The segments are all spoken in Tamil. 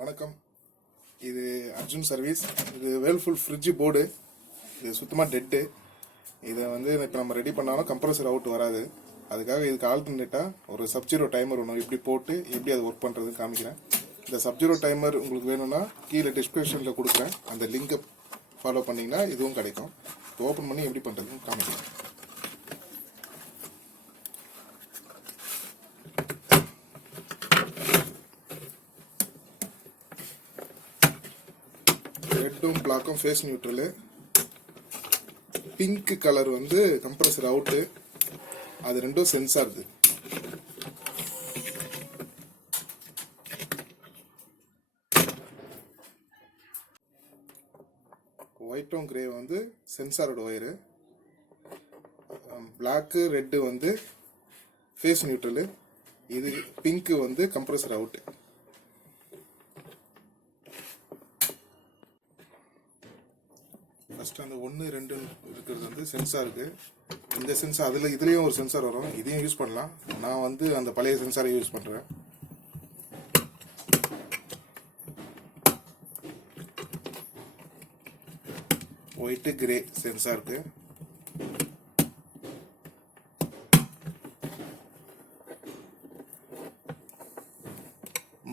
வணக்கம். இது அர்ஜுன் சர்வீஸ். இது வேர்ல்பூல் ஃப்ரிட்ஜ் போர்டு. இது சுத்தமாக டெட்டு. இதை இப்போ நம்ம ரெடி பண்ணாலும் கம்ப்ரஸர் அவுட் வராது. அதுக்காக இதுக்கு ஆல்டர்னேட்டாக ஒரு சப்ஜீரோ டைமர் ஒன்று இப்படி போட்டு எப்படி அது ஒர்க் பண்ணுறதுன்னு காமிக்கிறேன். இந்த சப்ஜீரோ டைமர் உங்களுக்கு வேணும்னா கீழே டிஸ்கிரிப்ஷனில் கொடுக்குறேன். அந்த லிங்கை ஃபாலோ பண்ணிங்கன்னா இதுவும் கிடைக்கும். ஓப்பன் பண்ணி எப்படி பண்ணுறதுன்னு காமிக்கிறேன். ரெட்டும் பிளாக்கும் phase neutral, pink colour compressor out. அது ரெண்டும் சென்சார். ஒயிட்டும் கிரே சென்சாரோட wire, black red phase neutral, இது பிங்க்கு கம்ப்ரஸர் அவுட்டு. ஃபஸ்ட்டு அந்த 1, 2 இருக்கிறது சென்சாருக்கு. இந்த சென்சார் இதுலேயும் ஒரு சென்சார் வரும். இதையும் யூஸ் பண்ணலாம். நான் அந்த பழைய சென்சாரை யூஸ் பண்ணுறேன். ஒயிட்டு கிரே சென்சாருக்கு.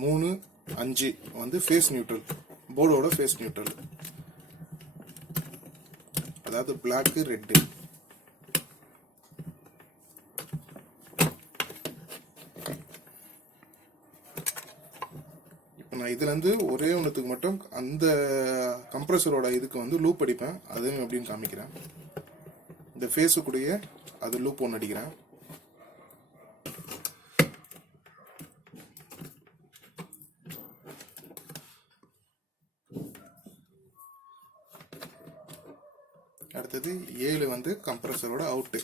மூணு 5 ஃபேஸ் நியூட்ரல், போர்டோட ஃபேஸ் நியூட்ரல். அதாவது பிளாக்கு ரெட்டு. இப்போ நான் இதுலேருந்து ஒரே ஒன்றுத்துக்கு மட்டும் அந்த கம்ப்ரஸரோட இதுக்கு லூப் அடிப்பேன். அதுவும் எப்படின்னு காமிக்கிறேன். இந்த ஃபேஸுக்குடைய அது லூப் ஒன்று அடிக்கிறேன். அடுத்தது 7 கம்ப்ரஸரோட அவுட்டு.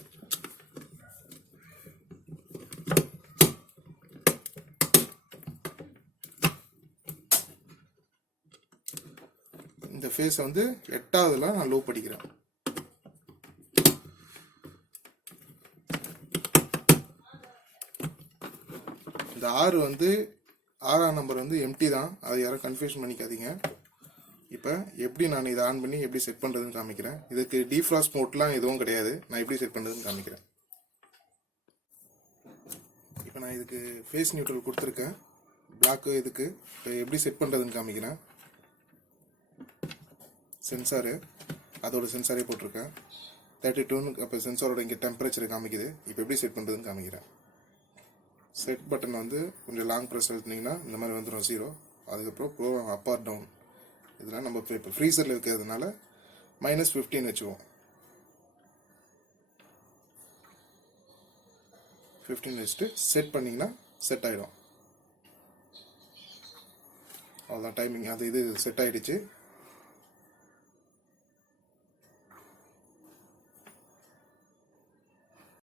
இந்த ஃபேஸ் 8ஆவதுல நான் லூப் அடிக்கிறேன். இந்த 6ஆம் நம்பர் எம்டி தான். அது யாரும் கன்ஃபியூஷன் பண்ணிக்காதீங்க. இப்போ எப்படி நான் இதை ஆன் பண்ணி எப்படி செட் பண்ணுறதுன்னு காமிக்கிறேன். இதுக்கு டீஃப்ராஸ்ட் மோட்லாம் எதுவும் கிடையாது. நான் எப்படி செட் பண்ணுறதுன்னு காமிக்கிறேன். இப்போ நான் இதுக்கு ஃபேஸ் நியூட்ரல் கொடுத்துருக்கேன். பிளாக்கு இதுக்கு இப்போ எப்படி செட் பண்ணுறதுன்னு காமிக்கிறேன். சென்சாரு, அதோட சென்சாரே போட்டிருக்கேன். 32 அப்போ சென்சாரோட இங்கே டெம்பரேச்சர் காமிக்குது. இப்போ எப்படி செட் பண்ணுறதுன்னு காமிக்கிறேன். செட் பட்டன் கொஞ்சம் லாங் ப்ரெஸ் எடுத்திங்கன்னா இந்த மாதிரி வந்துடும் 0. அதுக்கப்புறம் அப் ஆர் டவுன். இதெல்லாம் நம்ம இப்போ ஃப்ரீசரில் இருக்கிறதுனால -15 வச்சுக்குவோம். 15 வச்சுட்டு செட் பண்ணிங்கன்னா செட் ஆகிடும். அவ்வளோதான் டைமிங். இது செட் ஆகிடுச்சு.